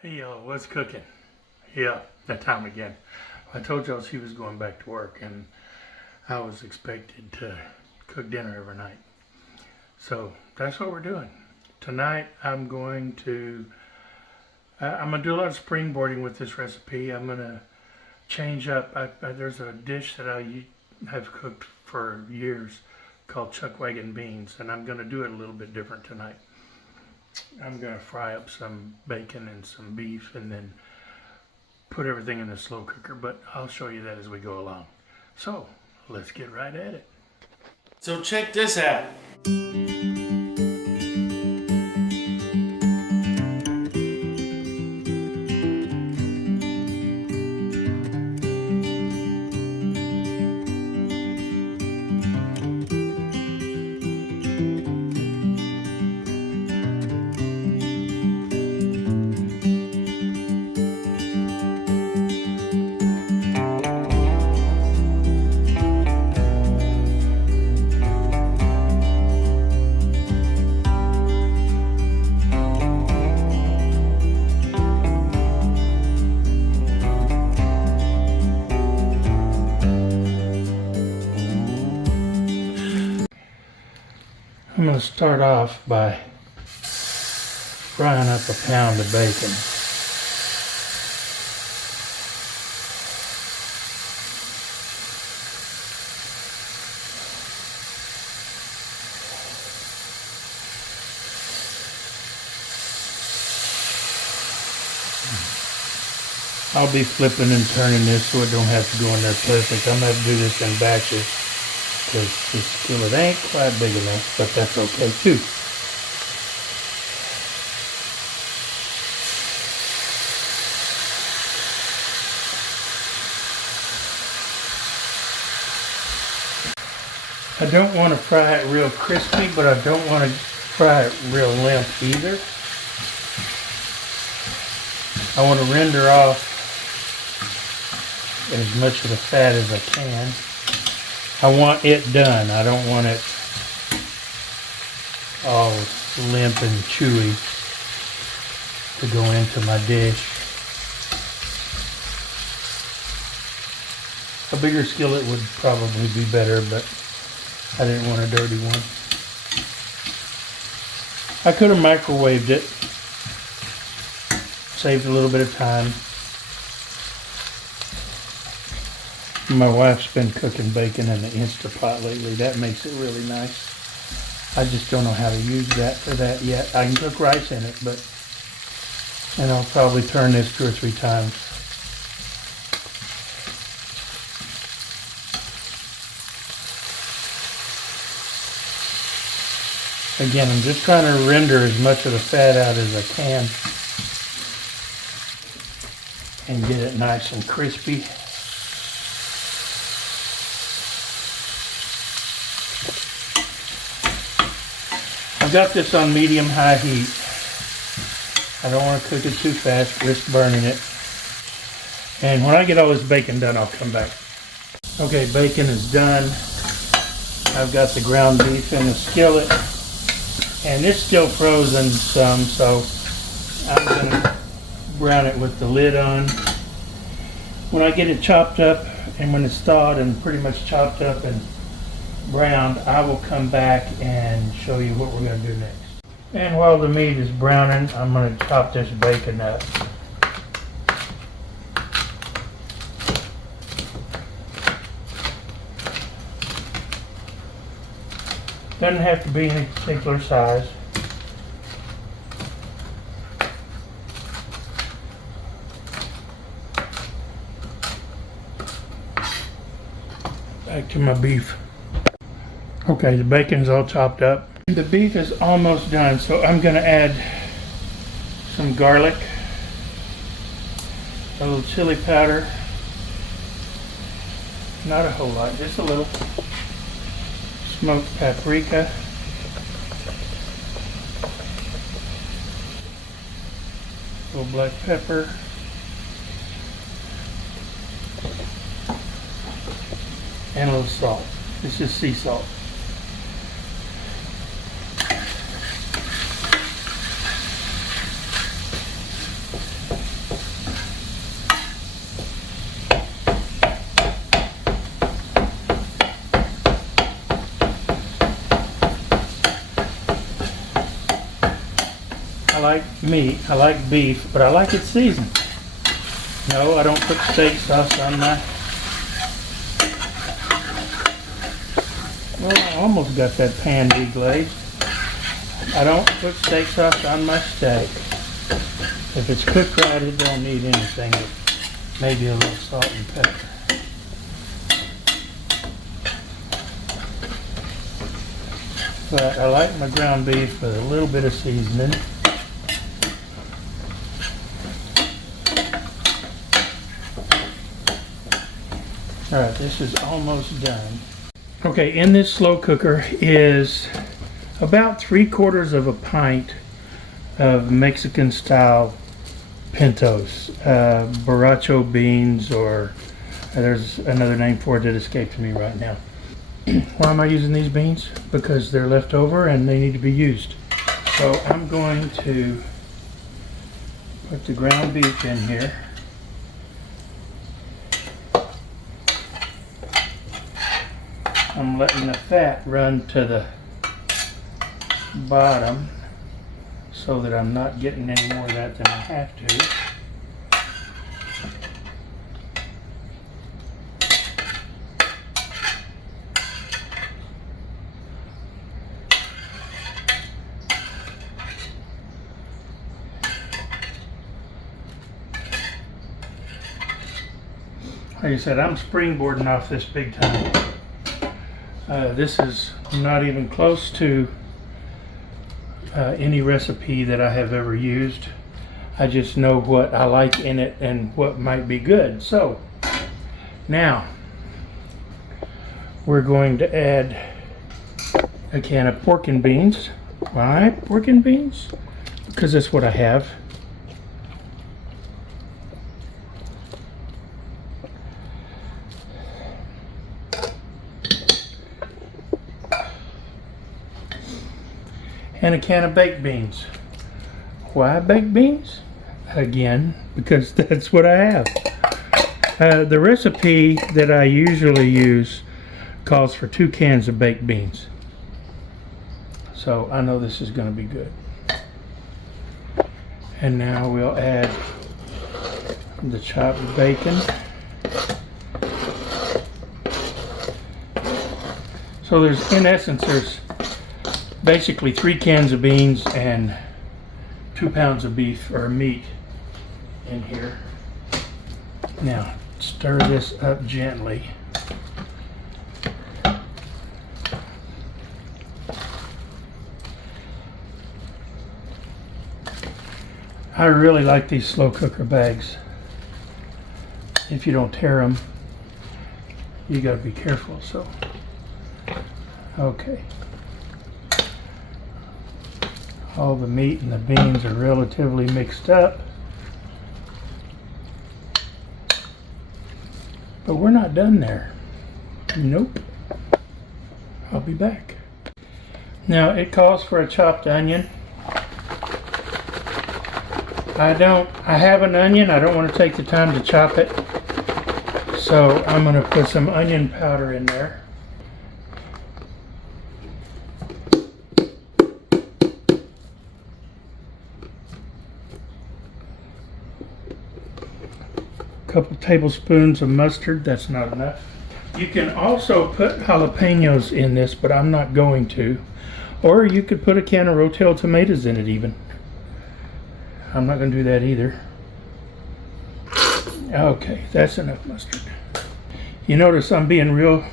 Hey y'all, what's cooking? Yeah, that time again. I told y'all she was going back to work and I was expected to cook dinner every night. So that's what we're doing. Tonight I'm going to do a lot of springboarding with this recipe. I'm going to change up. There's a dish that I have cooked for years called Chuckwagon beans, and I'm going to do it a little bit different tonight. I'm going to fry up some bacon and some beef and then put everything in the slow cooker, but I'll show you that as we go along. So let's get right at it. So check this out. I'm going to start off by frying up a pound of bacon. I'll be flipping and turning this so it don't have to go in there perfect. I'm going to have to do this in batches, because this skillet ain't quite big enough, but that's okay too. I don't want to fry it real crispy, but I don't want to fry it real limp either. I want to render off as much of the fat as I can. I want it done. I don't want it all limp and chewy to go into my dish. A bigger skillet would probably be better, but I didn't want a dirty one. I could have microwaved it, saved a little bit of time. My wife's been cooking bacon in the Instapot lately. That makes it really nice. I just don't know how to use that for that yet. I can cook rice in it, and I'll probably turn this 2 or 3 times. Again, I'm just trying to render as much of the fat out as I can and get it nice and crispy. I've got this on medium-high heat. I don't want to cook it too fast, risk burning it. And when I get all this bacon done, I'll come back. Okay, bacon is done. I've got the ground beef in the skillet. And it's still frozen some, so I'm going to brown it with the lid on. When I get it chopped up and when it's thawed and pretty much chopped up and browned, I will come back and show you what we're going to do next. And while the meat is browning, I'm going to chop this bacon up. Doesn't have to be any particular size. Back to my beef. Okay, the bacon's all chopped up. The beef is almost done, so I'm going to add some garlic, a little chili powder, not a whole lot, just a little, smoked paprika, a little black pepper, and a little salt. This is sea salt. like meat. I like beef, but I like it seasoned. No, I don't put steak sauce on my... Well, I almost got that pan deglazed. I don't put steak sauce on my steak. If it's cooked right, it don't need anything but maybe a little salt and pepper. But I like my ground beef with a little bit of seasoning. Alright, this is almost done. Okay, in this slow cooker is about 3/4 of a pint of Mexican style pintos, borracho beans, or there's another name for it that escapes me right now. Why am I using these beans? Because they're left over and they need to be used. So I'm going to put the ground beef in here. I'm letting the fat run to the bottom so that I'm not getting any more of that than I have to. Like I said, I'm springboarding off this big time. This is not even close to any recipe that I have ever used. I just know what I like in it and what might be good. So now we're going to add a can of pork and beans. Why pork and beans? Because that's what I have. And a can of baked beans. Why baked beans? Again, because that's what I have. The recipe that I usually use calls for 2 cans of baked beans. So I know this is going to be good. And now we'll add the chopped bacon. So there's, in essence, there's basically 3 cans of beans and 2 pounds of beef or meat in here. Now stir this up gently. I really like these slow cooker bags. If you don't tear them, you got to be careful. So, okay. All the meat and the beans are relatively mixed up. But we're not done there. Nope. I'll be back. Now it calls for a chopped onion. I have an onion. I don't want to take the time to chop it. So I'm going to put some onion powder in there. Couple tablespoons of mustard. That's not enough. You can also put jalapenos in this, but I'm not going to. Or you could put a can of Rotel tomatoes in it even. I'm not going to do that either. Okay, that's enough mustard. You notice I'm being real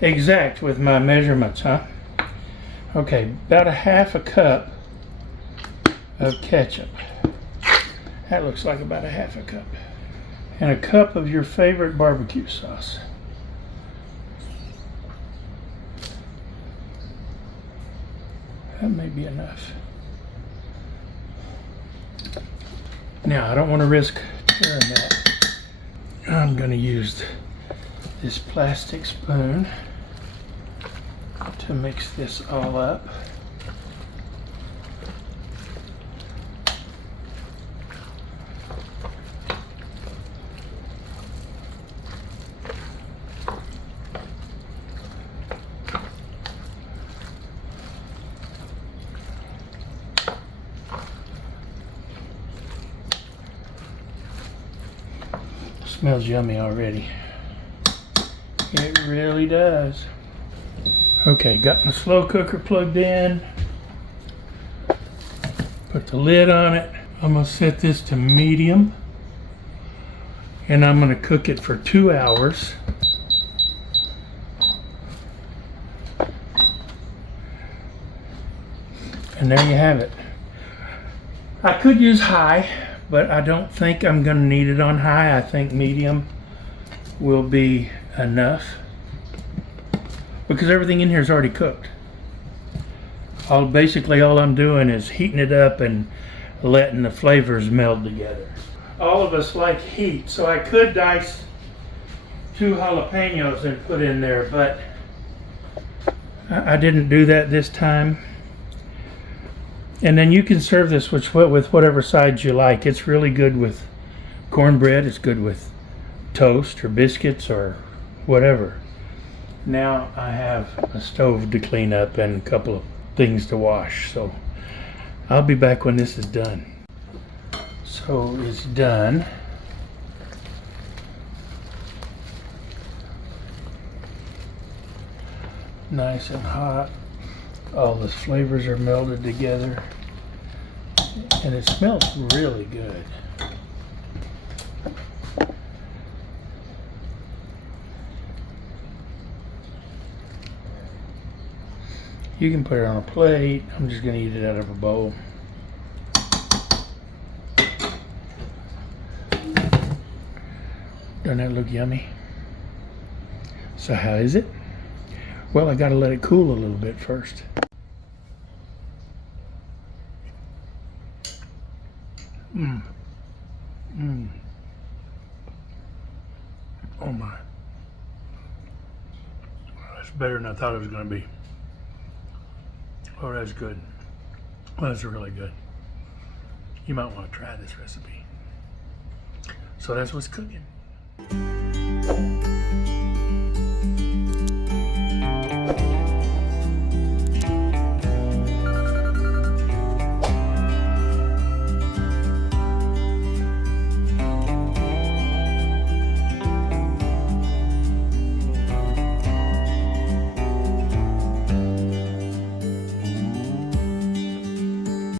exact with my measurements, huh? Okay, about a half a cup of ketchup. That looks like about a half a cup. And a cup of your favorite barbecue sauce. That may be enough. Now, I don't want to risk tearing that. I'm going to use this plastic spoon to mix this all up. smells yummy already. It really does. Okay, got my slow cooker plugged in. Put the lid on it. I'm gonna set this to medium. And I'm gonna cook it for 2 hours. And there you have it. I could use high, but I don't think I'm gonna need it on high. I think medium will be enough because everything in here is already cooked. Basically all I'm doing is heating it up and letting the flavors meld together. All of us like heat, so I could dice 2 jalapenos and put in there, but I didn't do that this time. And then you can serve this with whatever sides you like. It's really good with cornbread. It's good with toast or biscuits or whatever. Now I have a stove to clean up and a couple of things to wash. So I'll be back when this is done. So it's done. Nice and hot. All the flavors are melded together. And it smells really good. You can put it on a plate. I'm just going to eat it out of a bowl. Doesn't that look yummy? So how is it? Well, I got to let it cool a little bit first. Oh my. That's better than I thought it was going to be. Oh, that's good. Well, that's really good. You might want to try this recipe. So that's what's cooking.